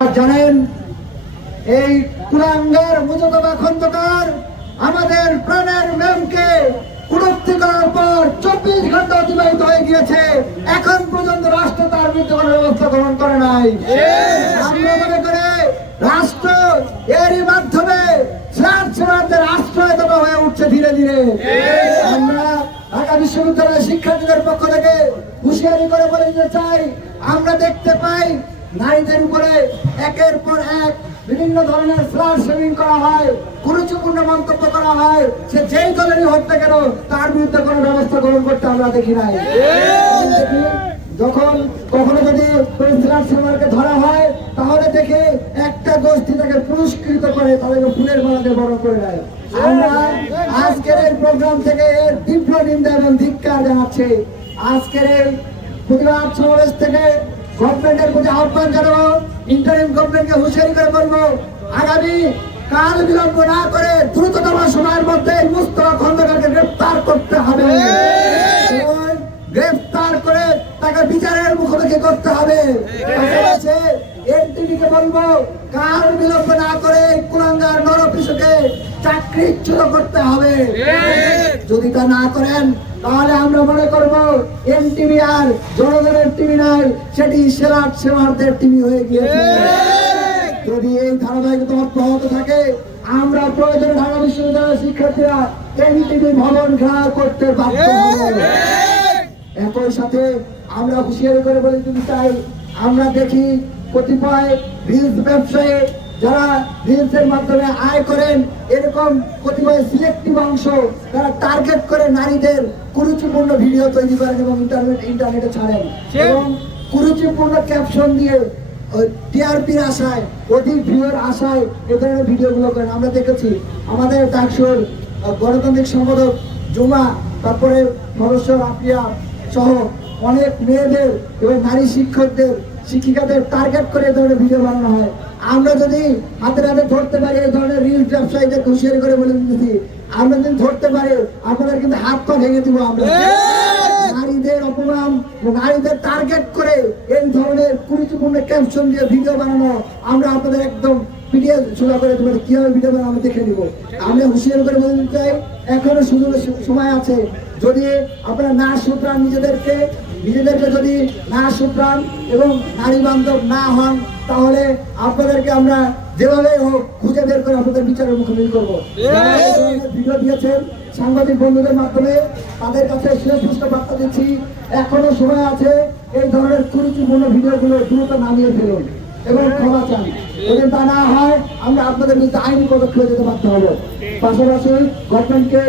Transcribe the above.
জানেন এই কুলাঙ্গার মুজতবা খন্দকার আমাদের প্রাণের ম্যামকে কুলুপ্তি করার পর 24 ঘন্টা অতিবাহিত হয়ে গিয়েছে, এখন পর্যন্ত রাষ্ট্র তার বিরুদ্ধে কোনো ব্যবস্থা গ্রহণ করে নাই। আমরা মনে করে রাষ্ট্র এরই মাধ্যমে রাষ্ট্রায়ত্ত হয়ে উঠছে ধীরে ধীরে। আমরা ঢাকা বিশ্ববিদ্যালয়ের শিক্ষার্থীদের পক্ষ থেকে হুঁশিয়ারি করে বলে দিতে চাই, আমরা দেখতে পাই নারীদের উপরে একের পর এক বিভিন্ন ধরনের ফ্ল্যাশ শেমিং করা হয়, কুরুচিপূর্ণ মন্তব্য করা হয়। সে যেই দলেরই হোক না কেন তার বিরুদ্ধে কোনো ব্যবস্থা গ্রহণ করতে আমরা দেখি নাই। যখন কখনো যদি ফ্ল্যাশকে ধরা হয় তাহলে দেখে একটা গোষ্ঠী তাকে পুরস্কৃত করে, তাদেরকে ফুলের মালা দিয়ে বরণ করে দেয়। আমরা আজকের এই প্রোগ্রাম থেকে এর তীব্র নিন্দা এবং ধিক্কার জানাচ্ছি। আজকের এই প্রতিবাদ সমাবেশ থেকে গভর্নমেন্টের প্রতি আহ্বান জানাবো, ইন্টারিম গভর্নমেন্টকে হুঁশিয়ারি করে বলবো, আগামী কাল বিলম্ব না করে দ্রুততম সময়ের মধ্যে মুস্তফা খন্দকারকে গ্রেফতার করতে হবে। গ্রেফতার করে তাকে বিচারের মুখোমুখি করতে হবে। এনটিভিকে বলবো, কাল বিলম্ব না করে কুলাঙ্গার নরপিশুকে চাকরিচ্যুত করতে হবে। যদি তা না করেন তাহলে আমরা মনে করবো এনটিভি আর জনগণের টিভি নাই, সেটি সেমারদের টিভি হয়ে গিয়েছে। যদি এই ধারাবাহিকতা অব্যাহত থাকে আমরা প্রয়োজনে ঢাকা বিশ্ববিদ্যালয়ের শিক্ষার্থীরা এনটিভি ভবন ঘেরাও করতে বাধ্য হবে। একই সাথে আমরা হুঁশিয়ারি করে বলে দিতে চাই, আমরা দেখি কতিপয় রিলস ব্যবসায়ী যারা রিলসের মাধ্যমে আয় করেন, এরকম কতিপয় সিলেক্টিভ অংশ তারা টার্গেট করে নারীদের কুরুচিপূর্ণ ভিডিও তৈরি করেন এবং ইন্টারনেটে ছাড়েন এবং কুরুচিপূর্ণ ক্যাপশন দিয়ে টিআরপির আশায়, অধিক ভিউয়ের আশায় এ ধরনের ভিডিওগুলো করেন। আমরা দেখেছি আমাদের ডাকসুর গণতান্ত্রিক সম্পাদক জুমা, তারপরে সদস্য রাফিয়া সহ অনেক মেয়েদের এবং নারী শিক্ষকদের, শিক্ষিকাদের টার্গেট করে এ ধরনের ভিডিও বানানো হয়। আমরা যদি হাতে হাতে ধরতে পারি এই ধরনের রিলস ব্যবসায়ীদের হুঁশিয়ারি করে বলে দিতেছি, আমরা যদি ধরতে পারি আপনাদের কিন্তু হাত পা ভেঙে দিব। আমরা নারীদের অপমান, নারীদের টার্গেট করে এই ধরনের কুরুচিপূর্ণ ক্যাপশন দিয়ে ভিডিও বানানো আমরা আপনাদের একদম পিডিএ সোজা করে দেবো, কিভাবে ভিডিও বানানো আমি দেখে নিব। আমি হুঁশিয়ারি করে বলে দিতে চাই, এখনো সময় আছে। যদি আপনারা না সুতরাং নিজেদেরকে যদি না সুতরাং এবং নারী বান্ধব না হন তাহলে আপনাদেরকে আমরা যেভাবে হোক খুঁজে বের করে আপনাদের বিচারের মুখোমুখি করবো। ভিডিও দিয়েছেন সাংবাদিক বন্ধুদের মাধ্যমে, তাদের কাছে সুস্পষ্ট বার্তা দিচ্ছি, এখনো সময় আছে। এই ধরনের কুরুচিপূর্ণ ভিডিওগুলো দ্রুত নামিয়ে ফেলুন এবং ক্ষমা চান। যদি তা না হয় আমরা আপনাদের বিরুদ্ধে আইনি পদক্ষেপ যেতে বাধ্য হবো। পাশাপাশি গভর্নমেন্টকে